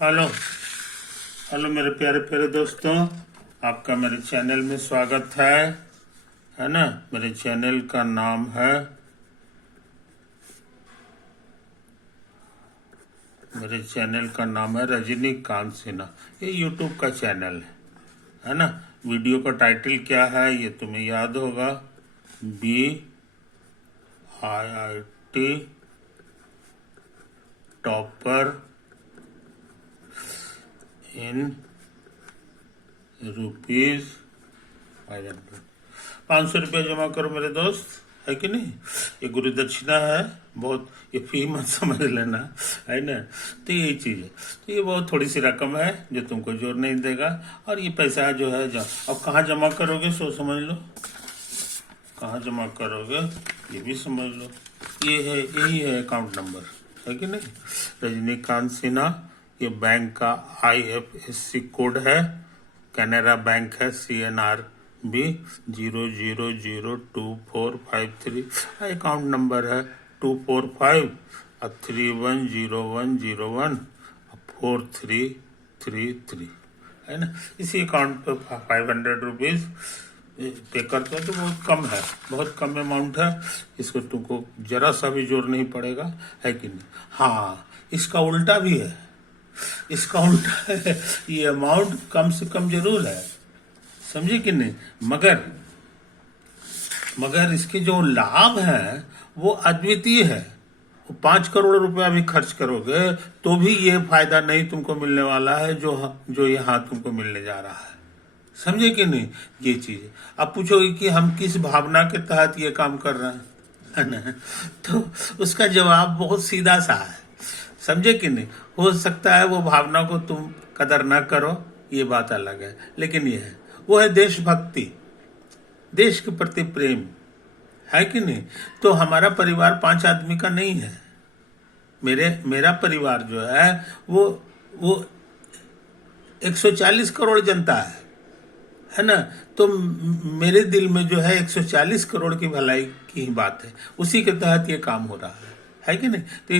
Hello. Hello मेरे प्यारे प्यारे दोस्तों, आपका मेरे चैनल में स्वागत है ना। मेरे चैनल का नाम है रजनीकांत सिन्हा। ये यूट्यूब का चैनल है ना। वीडियो का टाइटल क्या है ये तुम्हें याद होगा। BIIT topper in rupees 500। 500 रुपया जमा करो मेरे दोस्त, है कि नहीं। ये गुरु दक्षिणा है, बहुत ये फी मत समझ लेना, है ना। तो यही चीज़ है। तो ये बहुत थोड़ी सी रकम है जो तुमको जोर नहीं देगा। और ये पैसा जो है अब कहाँ जमा करोगे सो समझ लो। कहाँ जमा करोगे ये भी समझ लो। ये है, यही है अकाउंट नंबर, है कि नहीं। रजनीकांत सिन्हा, ये बैंक का IFSC कोड है। कैनरा बैंक है, CNRB 000245 अकाउंट नंबर है 2453101014333, है ना। इसी अकाउंट पे 500 रुपीज पे करते हैं तो बहुत कम है, बहुत कम अमाउंट है। इसको तुमको जरा सा भी जोर नहीं पड़ेगा, है कि नहीं। हाँ, इसका उल्टा भी है। इसका उल्टा है, ये अमाउंट कम से कम जरूर है, समझे कि नहीं। मगर मगर इसके जो लाभ हैं वो अद्वितीय है। वो 5 करोड़ रुपया भी खर्च करोगे तो भी ये फायदा नहीं तुमको मिलने वाला है जो जो यहाँ तुमको मिलने जा रहा है, समझे कि नहीं। ये चीज अब पूछोगे कि हम किस भावना के तहत ये काम कर रहे हैं, है ना। तो उसका जवाब बहुत सीधा सा है, समझे कि नहीं। हो सकता है वो भावना को तुम कदर ना करो, ये बात अलग है, लेकिन ये है, वो है देशभक्ति, देश के प्रति प्रेम, है कि नहीं। तो हमारा परिवार 5 आदमी का नहीं है। मेरा परिवार जो है वो 140 करोड़ जनता है ना। तो मेरे दिल में जो है 140 करोड़ की भलाई की ही बात है, उसी के तहत ये काम हो रहा है कि नहीं। तो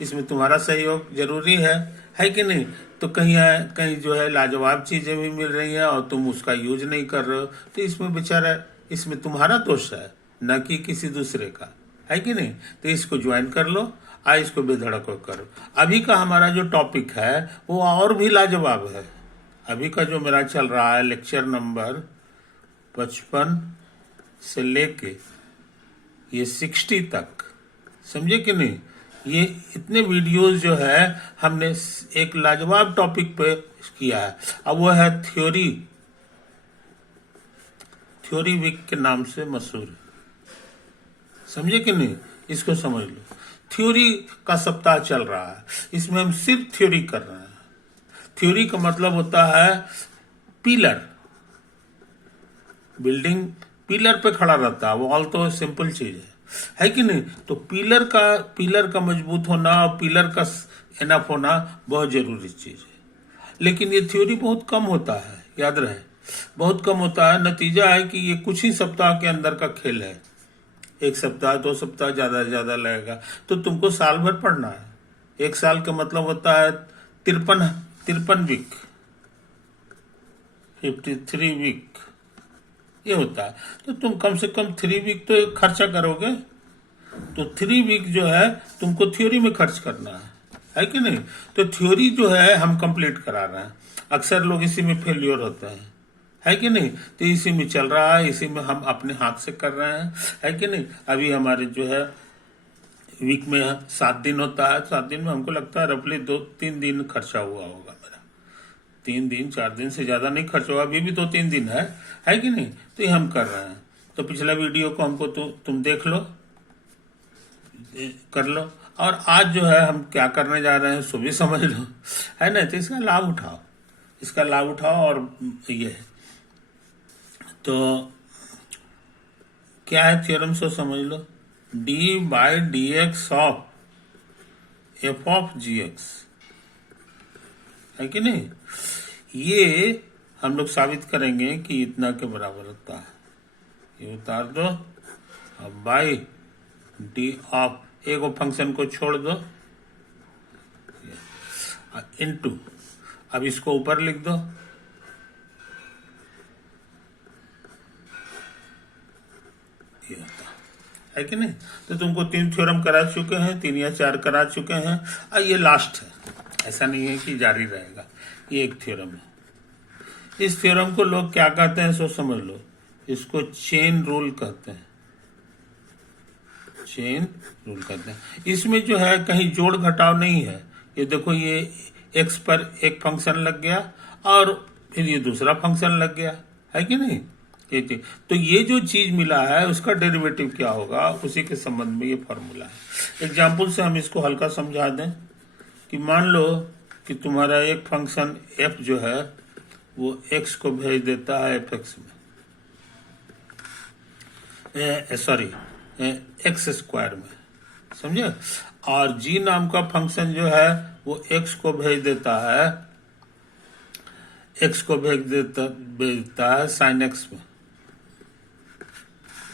इसमें तुम्हारा सहयोग जरूरी है कि नहीं। तो कहीं जो है लाजवाब चीजें भी मिल रही हैं और तुम उसका यूज नहीं कर रहे हो, तो इसमें बेचारा, इसमें तुम्हारा दोष है, न कि किसी दूसरे का, है कि नहीं। तो इसको ज्वाइन कर लो, इसको बेधड़क करो। अभी का हमारा जो टॉपिक है वो और भी लाजवाब है। अभी का जो मेरा चल रहा है लेक्चर नंबर 55 से लेके ये 60 तक, समझे कि नहीं। ये इतने वीडियोस जो है हमने एक लाजवाब टॉपिक पे किया है। अब वो है थ्योरी वीक के नाम से मशहूर है, समझे कि नहीं। इसको समझ लो। थ्योरी का सप्ताह चल रहा है, इसमें हम सिर्फ थ्योरी कर रहे हैं। थ्योरी का मतलब होता है पिलर, बिल्डिंग पिलर पे खड़ा रहता है। वॉल तो सिंपल चीज है कि नहीं। तो पिलर का मजबूत होना और पिलर का एनफ होना बहुत जरूरी चीज है। लेकिन ये थ्योरी बहुत कम होता है, याद रहे, बहुत कम होता है। नतीजा है कि ये कुछ ही सप्ताह के अंदर का खेल है। 1 सप्ताह 2 सप्ताह ज्यादा से ज्यादा लगेगा। तो तुमको साल भर पढ़ना है। 1 साल का मतलब होता है 53 वीक, 53 वीक ये होता है। तो तुम कम से कम 3 वीक तो खर्चा करोगे। तो 3 वीक जो है तुमको थ्योरी में खर्च करना है कि नहीं। तो थ्योरी जो है हम कंप्लीट करा रहे हैं। अक्सर लोग इसी में फेल्योर होते हैं, है कि नहीं। तो इसी में चल रहा है, इसी में हम अपने हाथ से कर रहे हैं, है कि नहीं। अभी हमारे जो है वीक में 7 दिन होता है। 7 दिन में हमको लगता है रफली 2-3 दिन खर्चा हुआ होगा मेरा। 3 दिन 4 दिन से ज्यादा नहीं खर्च होगा। अभी भी 2-3 दिन है कि नहीं। तो ये हम कर रहे हैं। तो पिछला वीडियो को हमको तुम देख लो, कर लो। और आज जो है हम क्या करने जा रहे हैं सो भी समझ लो, है ना। तो इसका लाभ उठाओ, इसका लाभ उठाओ। और ये है तो क्या है थ्योरम सो समझ लो। d/dx ऑफ f(g)x, है कि नहीं। ये हम लोग साबित करेंगे कि इतना के बराबर होता है। ये उतार दो। अब बाई डी ऑफ एक फंक्शन को छोड़ दो। इनटू, अब इसको ऊपर लिख दो, ये होता है कि नहीं। तो तुमको 3 थ्योरम करा चुके हैं, 3 या 4 करा चुके हैं, और ये लास्ट है, ऐसा नहीं है कि जारी रहेगा। ये एक थ्योरम है। इस थ्योरम को लोग क्या कहते हैं सो समझ लो, इसको चेन रूल कहते हैं, चेन रूल कहते हैं। इसमें जो है कहीं जोड़ घटाव नहीं है। ये देखो, ये एक्स पर एक फंक्शन लग गया और फिर ये दूसरा फंक्शन लग गया, है कि नहीं। तो ये जो चीज मिला है उसका डेरिवेटिव क्या होगा, उसी के संबंध में ये फॉर्मूला है। एग्जाम्पल से हम इसको हल्का समझा दें कि मान लो कि तुम्हारा एक फंक्शन f जो है वो x को भेज देता है fx में, सॉरी एक्स स्क्वायर में, समझे। और g नाम का फंक्शन जो है वो x को भेज देता है, x को भेजता है साइन x में,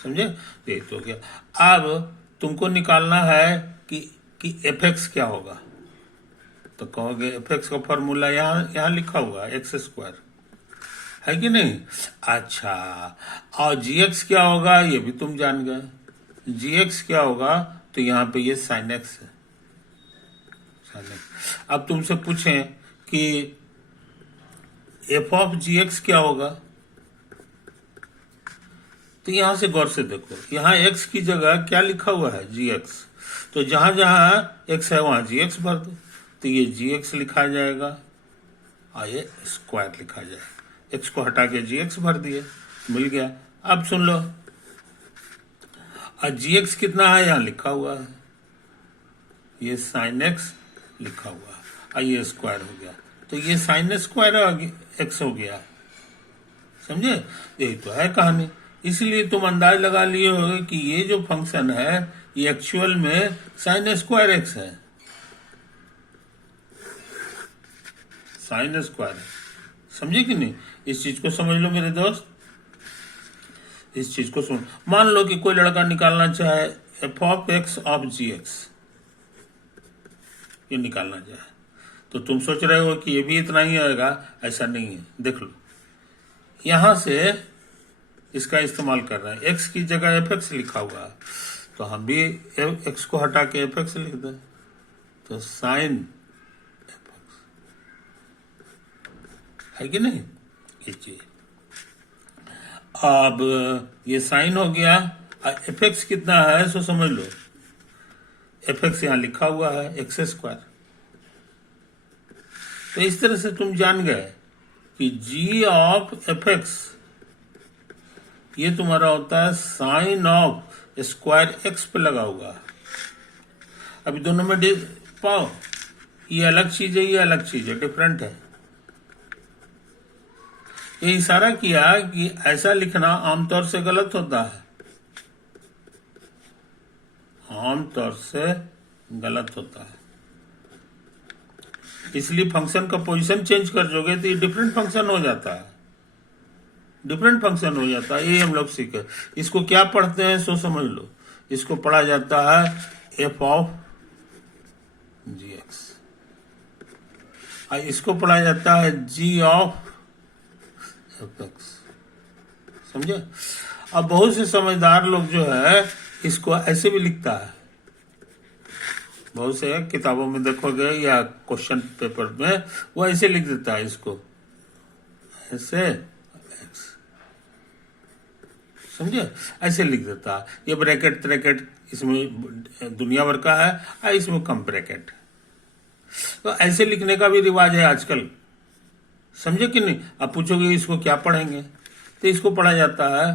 समझे। ये तो क्या, अब तुमको निकालना है कि fx क्या होगा, तो कहोगे fx का फॉर्मूला यहाँ लिखा हुआ एक्स स्क्वायर, है कि नहीं। अच्छा, और gx क्या होगा ये भी तुम जान गए, gx क्या होगा, तो यहाँ पे ये साइन x है, साइन x। अब तुमसे पूछें कि f ऑफ gx क्या होगा, तो यहां से गौर से देखो, यहाँ x की जगह क्या लिखा हुआ है, gx। तो जहां जहां x है वहां gx भर दो, तो ये gx लिखा जाएगा और ये स्क्वायर लिखा जाएगा। x को हटा के gx भर दिए, मिल गया। अब सुन लो, और gx कितना है यहाँ लिखा हुआ है, ये साइन x लिखा हुआ है और ये स्क्वायर हो गया, तो ये साइन स्क्वायर x हो गया, समझे। यही तो है कहानी। इसलिए तुम अंदाज लगा लिए होगे कि ये जो फंक्शन है ये एक्चुअल में साइन स्क्वायर x है, साइन स्क्वायर है, समझे कि नहीं। इस चीज को समझ लो मेरे दोस्त, इस चीज को सुन। मान लो कि कोई लड़का निकालना चाहे f of x of gx, ये निकालना चाहे, तो तुम सोच रहे हो कि ये भी इतना ही आएगा, ऐसा नहीं है। देख लो, यहां से इसका इस्तेमाल कर रहे हैं, x की जगह fx लिखा हुआ है, तो हम भी x को हटा के fx लिख दें, तो साइन fx, है कि नहीं। ये चीज अब ये साइन हो गया, fx कितना है सो समझ लो, fx यहां लिखा हुआ है एक्स स्क्वायर। तो इस तरह से तुम जान गए कि g ऑफ fx ये तुम्हारा होता है साइन ऑफ स्क्वायर x पे लगा हुआ। अभी दोनों में पाओ, ये अलग चीज है, ये अलग चीज है, डिफरेंट है। ये इशारा किया कि ऐसा लिखना आमतौर से गलत होता है, आमतौर से गलत होता है। इसलिए फंक्शन का पोजीशन चेंज कर दोगे तो ये डिफरेंट फंक्शन हो जाता है, डिफरेंट फंक्शन हो जाता है। ये हम लोग सीखे। इसको क्या पढ़ते हैं सो समझ लो, इसको पढ़ा जाता है f ऑफ gx, और इसको पढ़ा जाता है g ऑफ fx, समझे। अब बहुत से समझदार लोग जो है इसको ऐसे भी लिखता है, बहुत से किताबों में देखोगे या क्वेश्चन पेपर में वो ऐसे लिख देता है, इसको ऐसे x, समझे, ऐसे लिख देता है। ये ब्रैकेट त्रेकेट इसमें दुनिया भर का है और इसमें कम ब्रैकेट, तो ऐसे लिखने का भी रिवाज है आजकल, समझे कि नहीं। अब पूछोगे इसको क्या पढ़ेंगे, तो इसको पढ़ा जाता है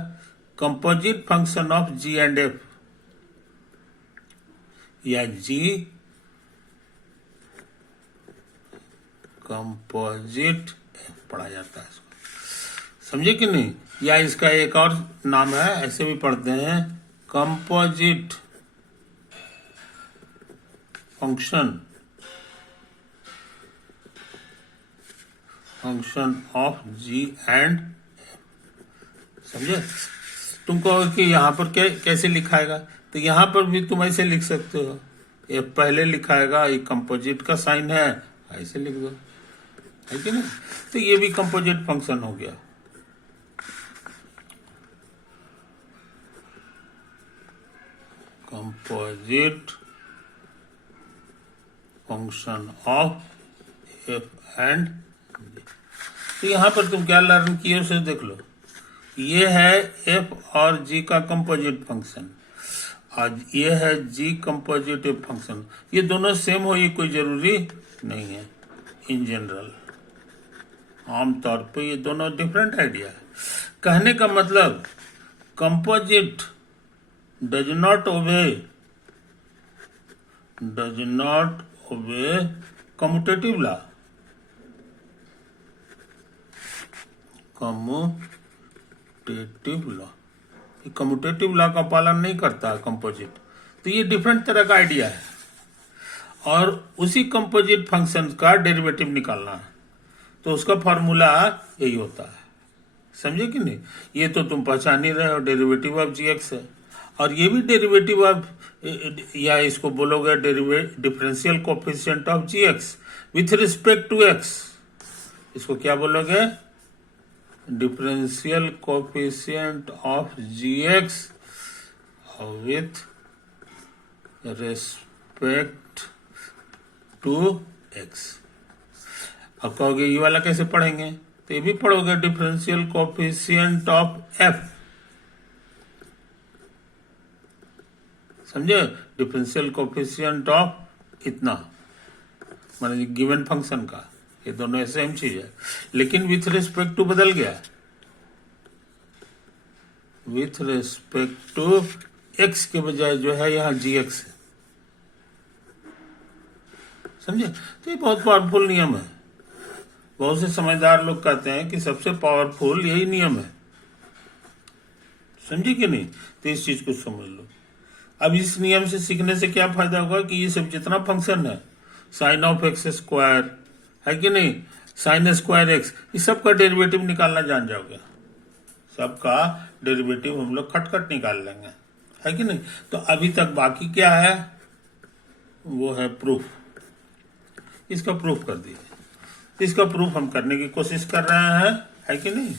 composite function of g and f, या g कंपोजिट f पढ़ा जाता है इसको, समझे कि नहीं। या इसका एक और नाम है, ऐसे भी पढ़ते हैं, composite function of g and f, समझे। तुम कहो कि यहाँ पर कैसे लिखाएगा, तो यहाँ पर भी तुम ऐसे लिख सकते हो, ये पहले लिखाएगा, ये कंपोजिट का साइन है ऐसे लिख दो, है कि नहीं। तो ये भी कंपोजिट फंक्शन हो गया। Composite function of F and G. तो यहां पर तुम क्या लर्न किए उसे देख लो। ये है एफ और जी का कंपोजिट फंक्शन, आज ये है जी कंपोजिटिव फंक्शन। ये दोनों सेम हो ये कोई जरूरी नहीं है। इन जनरल आमतौर पे ये दोनों डिफरेंट आइडिया है। कहने का मतलब composite does not obey commutative law. Commutative law का पालन नहीं करता है कंपोजिट। तो ये डिफरेंट तरह का आइडिया है और उसी कंपोजिट फंक्शन का डेरिवेटिव निकालना है। तो उसका फॉर्मूला यही होता है, समझे कि नहीं। ये तो तुम पहचान ही रहे हो, डेरिवेटिव ऑफ जी एक्स है। और ये भी डेरिवेटिव ऑफ, या इसको बोलोगे differential coefficient of ji x with respect to x. इसको क्या बोलोगे, differential coefficient of ji x with respect to x. अब कहोगे ये वाला कैसे पढ़ेंगे, तो ये भी पढ़ोगे डिफरेंशियल कोफिशिएंट ऑफ एफ, समझे। डिफरेंशियल कोफिशिएंट ऑफ इतना, माने गिवन फंक्शन का, ये दोनों सेम चीज है लेकिन विथ रिस्पेक्ट टू बदल गया, विथ रिस्पेक्ट टू एक्स के बजाय जो है यहाँ जी एक्स है, समझे। तो ये बहुत पावरफुल नियम है। बहुत से समझदार लोग कहते हैं कि सबसे पावरफुल यही नियम है, समझे कि नहीं। तो इस चीज को समझ लो। अब इस नियम से सीखने से क्या फायदा होगा कि ये सब जितना फंक्शन है, साइन ऑफ एक्स स्क्वायर है कि नहीं, साइन स्क्वायर एक्स, इस सब का डेरिवेटिव निकालना जान जाओगे। सबका डेरिवेटिव हम लोग खटखट निकाल लेंगे, है कि नहीं। तो अभी तक बाकी क्या है, वो है प्रूफ। इसका प्रूफ कर दिए, इसका प्रूफ हम करने की कोशिश कर रहे हैं, है कि नहीं।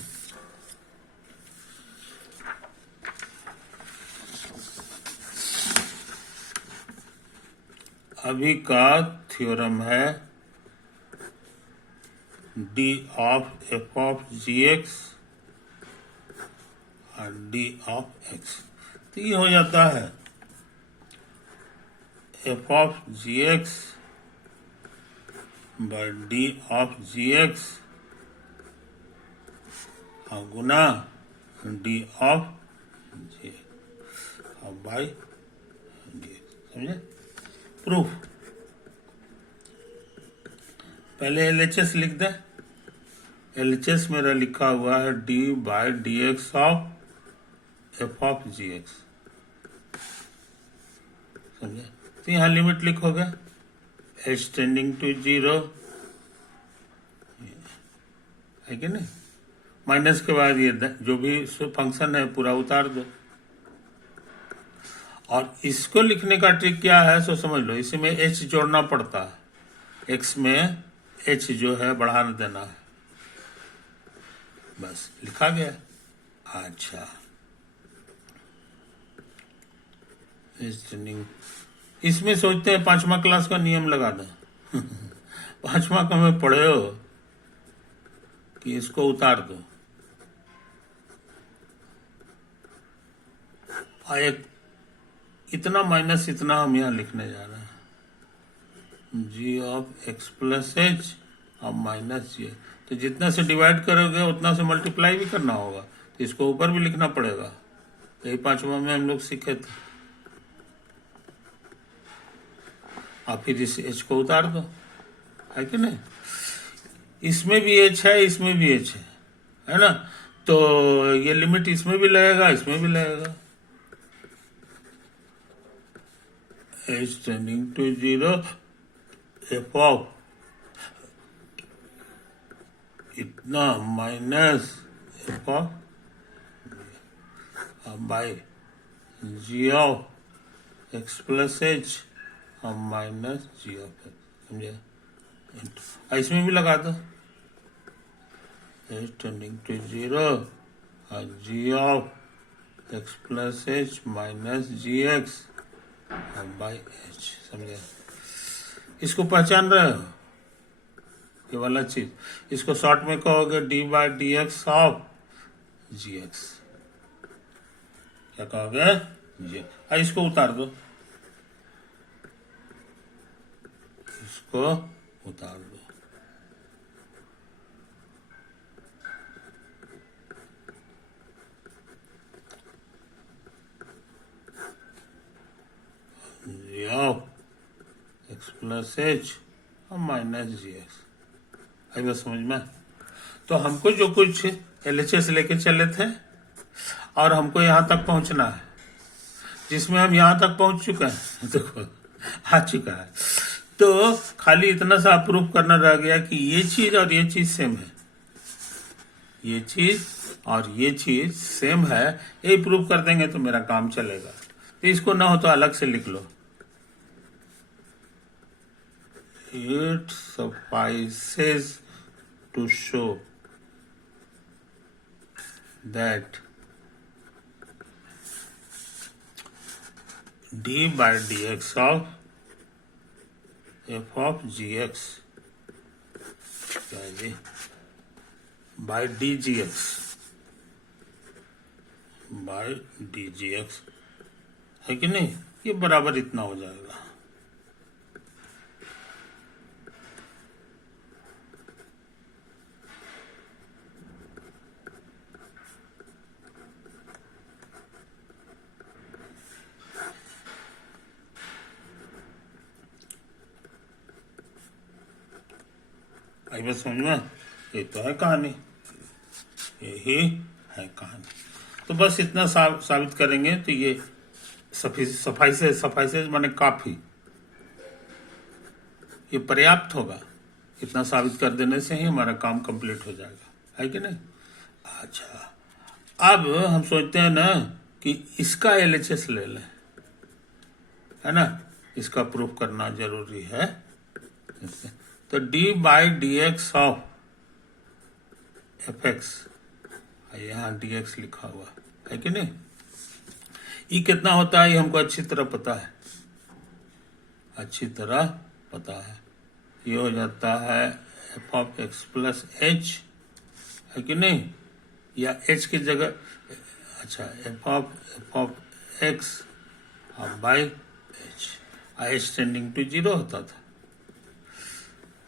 अभी का थ्योरम है d of f of ji x और डी ऑफ एक्स। तो ये हो जाता है f of ji x by d of ji x और गुना डी ऑफ जी और बाई जी, समझे। प्रूफ पहले एलएचएस लिख दे। एलएचएस मेरा लिखा हुआ है d by d x of f of ji x, समझे। तो यहाँ लिमिट लिखोगे एच टेंडिंग टू 0, है कि नहीं। माइनस के बाद ये जो भी फंक्शन है पूरा उतार दो। और इसको लिखने का ट्रिक क्या है सो समझ लो। इसमें एच जोड़ना पड़ता है, एक्स में एच जो है बढ़ा देना है, बस लिखा गया। अच्छा, इसमें सोचते हैं 5वां क्लास का नियम लगा दें। 5वां का में पढ़े हो कि इसको उतार दो, एक इतना माइनस इतना हम यहाँ लिखने जा रहे हैं, जी ऑफ एक्स प्लस एच और माइनस जी। तो जितना से डिवाइड करोगे उतना से मल्टीप्लाई भी करना होगा, तो इसको ऊपर भी लिखना पड़ेगा। यही 5वां में हम लोग सीखे थे। और फिर इस एच को उतार दो, है कि नहीं। इसमें भी एच है, इसमें भी एच है ना। तो ये लिमिट इसमें भी लगेगा, इसमें भी लगेगा। H tending to 0 F of इतना minus F of by G of x plus H और माइनस जी ऑफ एक्स, समझे। इसमें भी लगा दो, एच टेंडिंग टू 0 और G of x plus H minus ji x by H. समझे? इसको पहचान रहे हो, ये वाला चीज? इसको शॉर्ट में कहोगे d by d x of ji x. क्या कहोगे? जी। इसको उतार दो, इसको उतार दो। G of x plus H और माइनस जी एक्स। आई बात समझ में? तो हमको जो कुछ LHS लेके चले थे और हमको यहाँ तक पहुंचना है, जिसमें हम यहाँ तक पहुंच चुके हैं, देखो आ चुका है। तो खाली इतना सा प्रूफ करना रह गया कि ये चीज और ये चीज सेम है, ये चीज और ये चीज सेम है, ये प्रूफ कर देंगे तो मेरा काम चलेगा। तो इसको ना हो तो अलग से लिख लो, it suffices to show that d by dx of f of gx क्या है जी, by dgx by dgx है कि नहीं? ये बराबर इतना हो जाएगा। आई बात समझ में? ये तो है कहानी, यही है कहानी। तो बस इतना साबित करेंगे तो ये सफाई से माने काफी, ये पर्याप्त होगा। इतना साबित कर देने से ही हमारा काम कंप्लीट हो जाएगा, है कि नहीं? अच्छा, अब हम सोचते हैं ना कि इसका LHS ले लें, है ना? इसका प्रूफ करना जरूरी है। तो d by d x of F x, यहाँ dx लिखा हुआ है कि नहीं? ये कितना होता है ये हमको अच्छी तरह पता है, अच्छी तरह पता है। ये हो जाता है f of x plus h, है कि नहीं? या h की जगह, अच्छा, एफ ऑफ एक्स और by h, h tending to 0 होता था,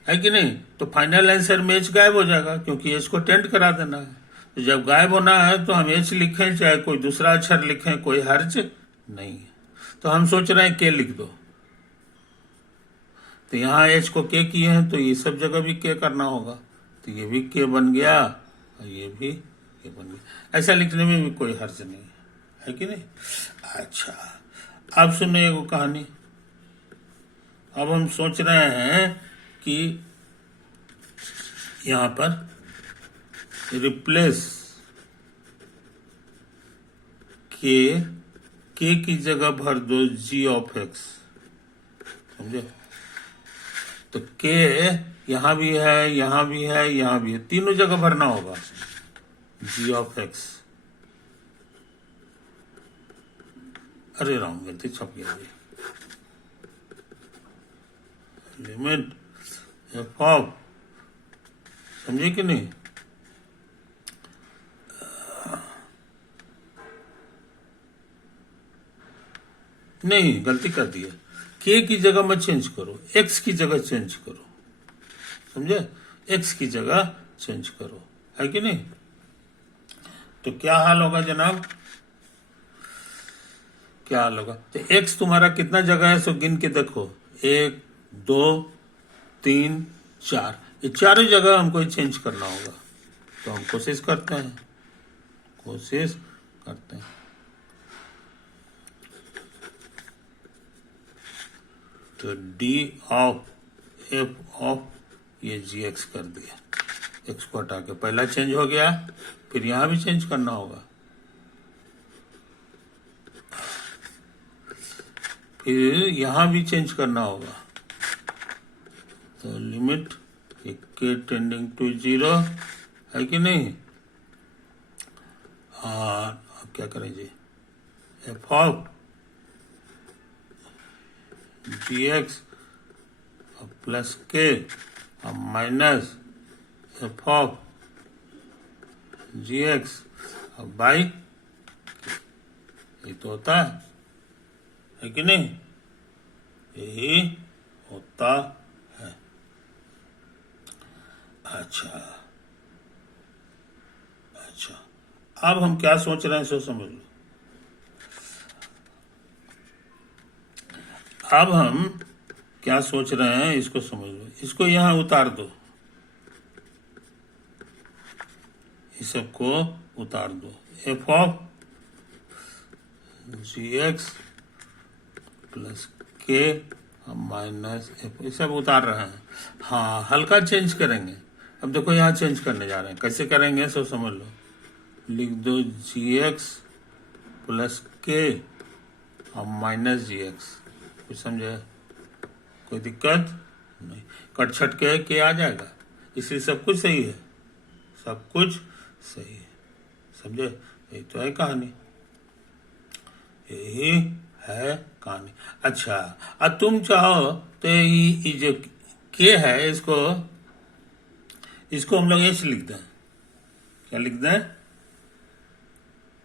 है कि नहीं? तो फाइनल आंसर में एच गायब हो जाएगा, क्योंकि एच को टेंड करा देना है। तो जब गायब होना है तो हम एच लिखें चाहे कोई दूसरा अक्षर लिखें, कोई हर्ज नहीं है। तो हम सोच रहे हैं के लिख दो, तो यहाँ एच को के किए हैं तो ये सब जगह भी के करना होगा, तो ये भी के बन गया और ये भी के बन गया। ऐसा लिखने में भी कोई हर्ज नहीं है कि नहीं? अच्छा, अब सुनिए वो कहानी। अब हम सोच रहे हैं कि यहां पर रिप्लेस के की जगह भर दो जी ऑफ एक्स, समझे? तो के यहां भी है, यहां भी है, यहां भी है, तीनों जगह भरना होगा जी ऑफ एक्स। अरे राम, गलती छप गया जी। लिमिट एफ ऑफ, समझे कि नहीं? नहीं, गलती कर दी है। के की जगह मत चेंज करो, एक्स की जगह चेंज करो, समझे? एक्स की जगह चेंज करो, है कि नहीं? तो क्या हाल होगा जनाब? क्या हाल होगा? तो एक्स तुम्हारा कितना जगह है सो गिन के देखो, 1 2 3 4, ये चारों जगह हमको चेंज करना होगा। तो हम कोशिश करते हैं, तो डी ऑफ एफ ऑफ ये जी एक्स कर दिया, एक्स को हटा के पहला चेंज हो गया, फिर यहां भी चेंज करना होगा, फिर यहां भी चेंज करना होगा, तो लिमिट के टेंडिंग टू 0 है कि नहीं। और अब क्या करें जी, F of ji x plus के minus F of ji x by, ये तो होता है कि नहीं, यही होता है। अच्छा, अब हम क्या सोच रहे हैं सो समझ लो। अब हम क्या सोच रहे हैं इसको समझ लो। इसको यहां उतार दो, इस सबको उतार दो। F of ji x plus के माइनस एफ, ये सब उतार रहे हैं। हाँ, हल्का चेंज करेंगे। अब देखो यहाँ चेंज करने जा रहे हैं, कैसे करेंगे सो समझ लो। लिख दो जी एक्स प्लस के और माइनस जी एक्स, कुछ समझे, कोई दिक्कत नहीं। कट छट के आ जाएगा, इसलिए सब कुछ सही है, सब कुछ सही है, समझे। यही तो है कहानी, यही है कहानी। अच्छा, अब तुम चाहो तो ये जो के है इसको हम लोग एच लिख दें। क्या लिख दें, एच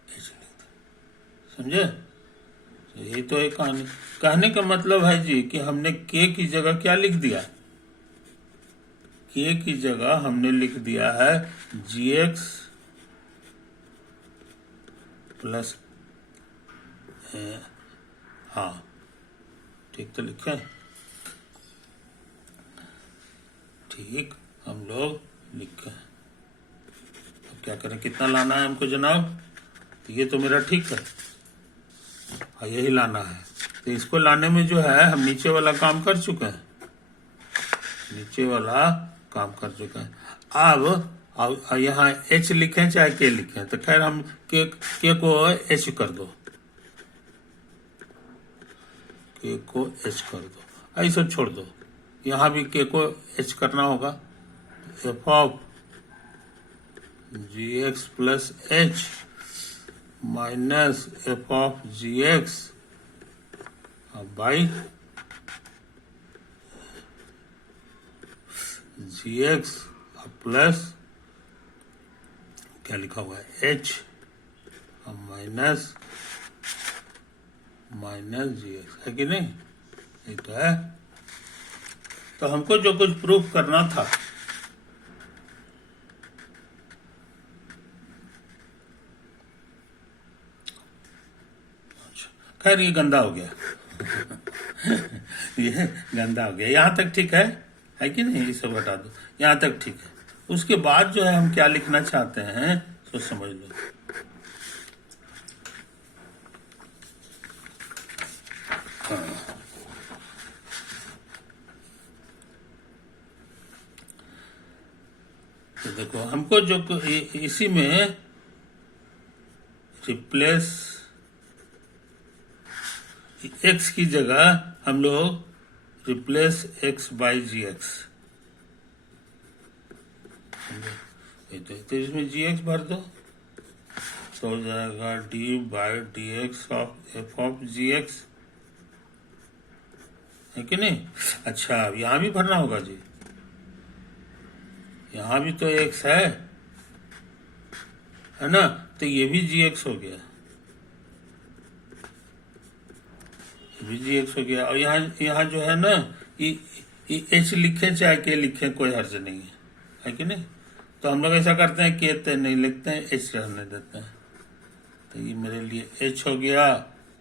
लिख दें, समझे। यही तो है कहानी। कहने का मतलब है जी कि हमने के की जगह क्या लिख दिया, के की जगह हमने लिख दिया है जी एक्स प्लस, हाँ ठीक तो लिखे, ठीक हम लोग लिखे। अब क्या करें, कितना लाना है हमको जनाब, तो ये तो मेरा ठीक है, हाँ यही लाना है। तो इसको लाने में जो है हम नीचे वाला काम कर चुके हैं, नीचे वाला काम कर चुके हैं। अब यहाँ एच लिखें चाहे के लिखें, तो खैर हम के को एच कर दो, के को एच कर दो, ऐसे छोड़ दो। यहाँ भी के को एच करना होगा। F of ji x plus H minus F of ji x by g x plus क्या लिखा हुआ है एच माइनस जी एक्स, है कि नहीं, ये तो है। तो हमको जो कुछ प्रूफ करना था, खैर ये गंदा हो गया ये गंदा हो गया, यहाँ तक ठीक है कि नहीं, ये सब हटा दो, यहाँ तक ठीक है। उसके बाद जो है हम क्या लिखना चाहते हैं तो समझ लो। तो देखो हमको जो इसी में रिप्लेस एक्स की जगह हम लोग replace x by g x, तो इसमें जी एक्स भर दो, तो हो जाएगा d by d x of f of ji x, है कि नहीं। अच्छा, यहाँ भी भरना होगा जी, यहाँ भी तो एक्स है ना, तो ये भी जी एक्स हो गया, भी जी एक्स हो गया। और यहाँ जो है ना, ये एच लिखे चाहे के लिखे कोई हर्ज नहीं है कि नहीं। तो हम लोग ऐसा करते हैं के तो नहीं लिखते हैं, एच रहने देते हैं। तो ये मेरे लिए एच हो गया,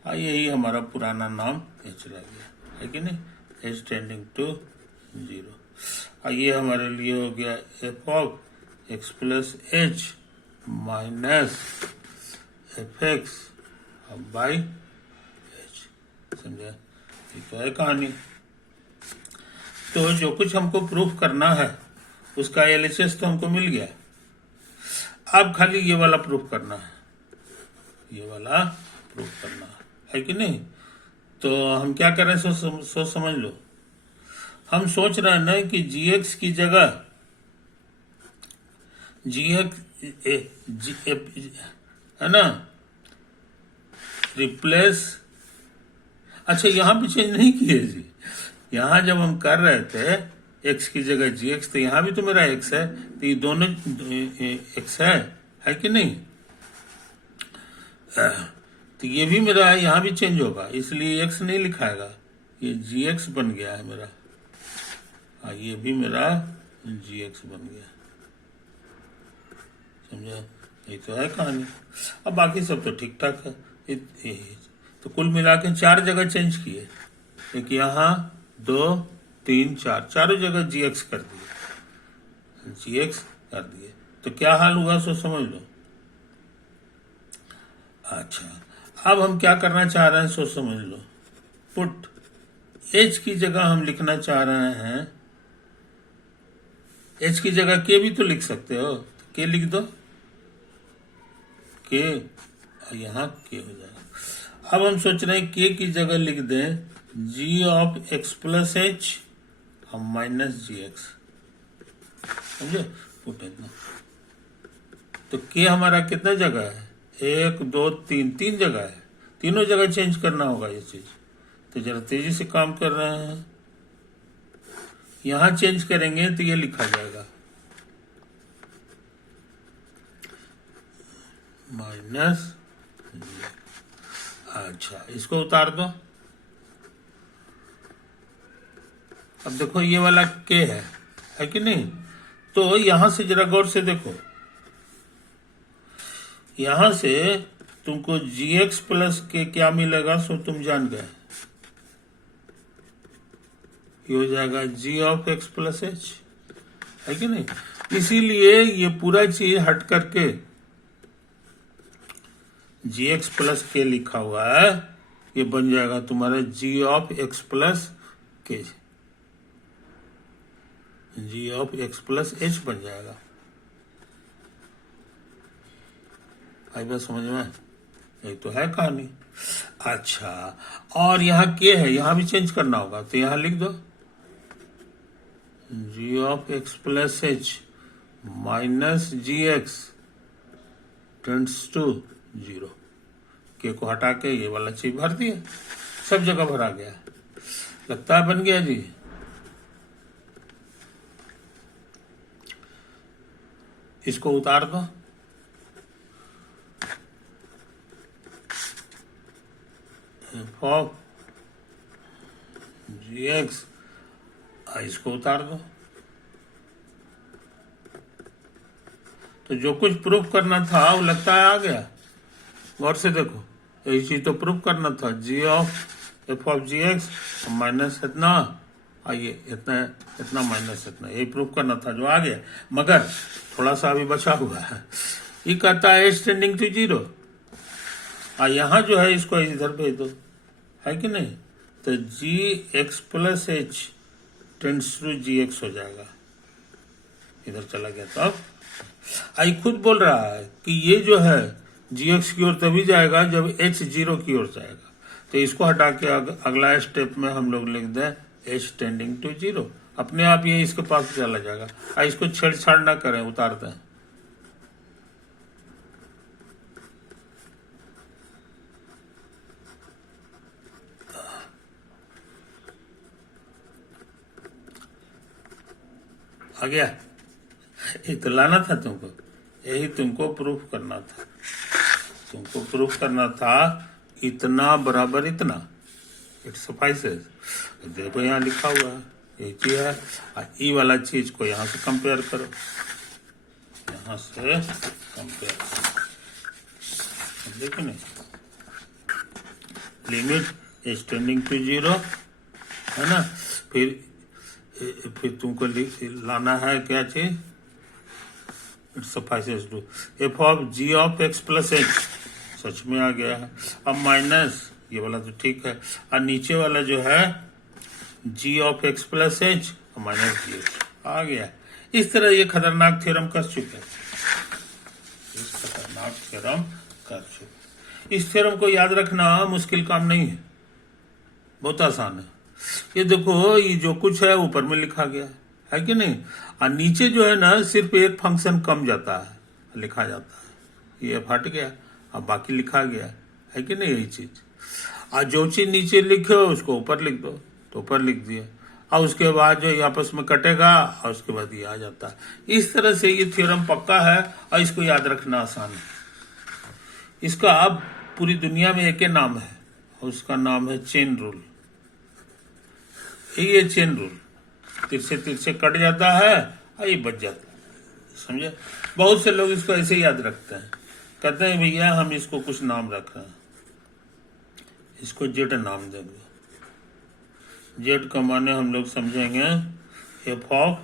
और यही हमारा पुराना नाम एच रह गया, है कि नहीं, एच टेंडिंग टू 0। और ये हमारे लिए हो गया F of x plus H minus F x by H, समझा। ठीक है कहानी। तो जो कुछ हमको प्रूफ करना है उसका एलएचएस तो हमको मिल गया, अब खाली ये वाला प्रूफ करना है, ये वाला प्रूफ करना है कि नहीं। तो हम क्या करें सो समझ लो। हम सोच रहे हैं ना कि gx की जगह है ना, रिप्लेस। अच्छा, यहां भी चेंज नहीं किए जी। यहां जब हम कर रहे थे x की जगह gx, तो यहां भी तो मेरा x है, तो ये दोनों x है कि नहीं? तो ये भी मेरा यहां भी चेंज होगा, इसलिए x नहीं लिखाएगा, ये gx बन गया है मेरा। हाँ, ये भी मेरा gx बन गया, समझा? ये तो है कहानी। अब बाकी सब तो ठीक ठाक है। तो कुल मिला के 4 जगह चेंज किए, एक यहाँ, 2, 3, 4, चारों जगह gx कर दिए, gx कर दिए। तो क्या हाल हुआ सो समझ लो। अच्छा, अब हम क्या करना चाह रहे हैं सो समझ लो। पुट h की जगह हम लिखना चाह रहे हैं, h की जगह k भी तो लिख सकते हो, तो k लिख दो, k, यहाँ k हो जाएगा। अब हम सोच रहे हैं k की जगह लिख दें g of x plus h और माइनस gx, समझे? पुट इतना, तो k हमारा कितना जगह है? 1, 2, 3, 3 जगह है, तीनों जगह चेंज करना होगा ये चीज। तो जरा तेजी से काम कर रहे हैं, यहां चेंज करेंगे तो ये लिखा जाएगा माइनस। अच्छा, इसको उतार दो। अब देखो ये वाला k है कि नहीं? तो यहां से जरा गौर से देखो, यहां से तुमको gx प्लस के क्या मिलेगा सो तुम जान गए, ये हो जाएगा g of x plus h, है कि नहीं? इसीलिए ये पूरा चीज हट करके gx प्लस के लिखा हुआ है, ये बन जाएगा तुम्हारा g ऑफ x प्लस के, g of x plus h बन जाएगा। आई बात समझ में? ये तो है कहानी। अच्छा, और यहाँ k है, यहाँ भी चेंज करना होगा, तो यहाँ लिख दो g of x plus h minus gx tends to 0। k को हटा के ये वाला चीज भर दिया, सब जगह भरा गया, लगता है बन गया जी। इसको उतार दो, ऑफ gx, इसको उतार दो। तो जो कुछ प्रूफ करना था वो लगता है आ गया, गौर से देखो, यही चीज तो प्रूफ करना था, g of f of gx minus इतना, आइए इतना इतना माइनस इतना, यही प्रूफ करना था जो आ गया। मगर थोड़ा सा अभी बचा हुआ है, ये कहता है h टेंडिंग टू 0, यहाँ जो है इसको इधर भेज दो, है कि नहीं? तो gx plus h tends to gx हो जाएगा, इधर चला गया। तो अब आई खुद बोल रहा है कि ये जो है gx की ओर तभी जाएगा जब h 0 की ओर जाएगा। तो इसको हटा के अगला स्टेप में हम लोग लिख दें h टेंडिंग टू 0, अपने आप ये इसके पास चला जाएगा। इसको छेड़छाड़ ना करें, उतार दें। आ गया? ये तो लाना था तुमको, यही तुमको प्रूफ करना था, तुमको प्रूफ करना था इतना बराबर इतना, इट सफाइसेस। देखो यहाँ लिखा हुआ है, ये चीज है, ई वाला चीज को यहाँ से कंपेयर करो, यहाँ से कंपेयर, देखो नहीं, लिमिट एच टेंडिंग टू 0 है ना। फिर तुमको लाना है क्या चीज, it suffices to F of G of x plus H, सच में आ गया है। अब माइनस ये वाला तो ठीक है, और नीचे वाला जो है G of x plus H minus G आ गया। इस तरह ये खतरनाक थ्योरम कर चुके हैं, इस खतरनाक थ्योरम कर चुके। इस थ्योरम को याद रखना मुश्किल काम नहीं है, बहुत आसान है। ये देखो, ये जो कुछ है ऊपर में लिखा गया है कि नहीं, और नीचे जो है ना सिर्फ एक फंक्शन कम जाता है, लिखा जाता है, ये हट गया, अब बाकी लिखा गया है कि नहीं, यही चीज। और जो चीज नीचे लिखे हो उसको ऊपर लिख दो, तो ऊपर लिख दिया, और उसके बाद जो ये आपस में कटेगा और उसके बाद ये आ जाता है। इस तरह से ये थ्योरम पक्का है और इसको याद रखना आसान है। इसका अब पूरी दुनिया में एक ही नाम है, उसका नाम है चेन रूल। ये चेन रूल तिरछे तिरछे कट जाता है और ये बच जाता है, समझे। बहुत से लोग इसको ऐसे याद रखते हैं, कहते हैं भैया हम इसको कुछ नाम रख रहे हैं, इसको जेड नाम देंगे। जेड का माने हम लोग समझेंगे एफ ऑफ,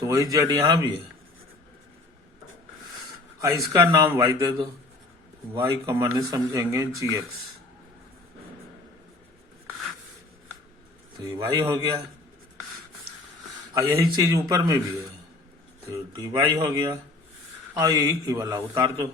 तो वही जेड यहां भी है, और इसका नाम वाई दे दो, वाई का माने समझेंगे जी एक्स, तो ये वाई हो गया। और यही चीज ऊपर में भी है, तो डी वाई हो गया, और ये वाला उतार दो।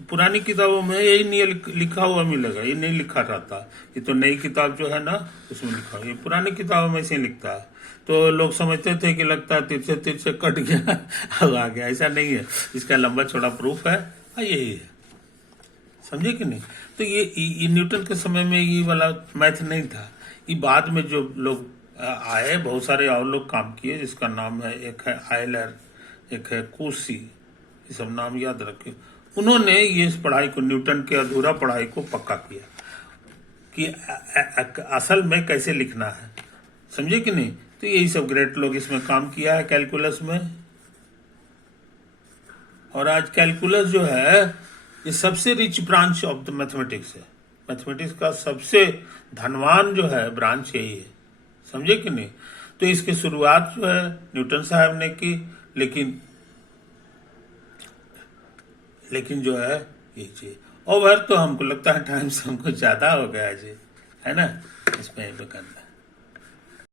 पुरानी किताबों में यही नहीं लिखा हुआ मिलेगा, ये नहीं लिखा रहता, ये तो नई किताब जो है ना उसमें लिखा हुआ, ये पुरानी किताबों में ऐसे लिखता है। तो लोग समझते थे कि लगता है तिरछे तिरछे कट गया अब आ गया, ऐसा नहीं है, इसका लंबा चौड़ा प्रूफ है, यही है, समझे कि नहीं। तो ये न्यूटन के समय में ये वाला मैथ नहीं था, ये बाद में जो लोग आए, बहुत सारे और लोग काम किए, जिसका नाम है, एक है आयलर, एक है कोसी, ये सब नाम याद रखे। उन्होंने ये इस पढ़ाई को, न्यूटन के अधूरा पढ़ाई को पक्का किया कि असल में कैसे लिखना है, समझे कि नहीं। तो यही सब ग्रेट लोग इसमें काम किया है कैलकुलस में। और आज कैलकुलस जो है ये सबसे rich branch of the mathematics है, मैथमेटिक्स का सबसे धनवान जो है ब्रांच यही है, समझे कि नहीं। तो इसकी शुरुआत जो है न्यूटन साहब ने की, लेकिन जो है ये चीज ओवर, तो हमको लगता है टाइम से हमको ज्यादा हो गया जी, है ना, इसमें करना।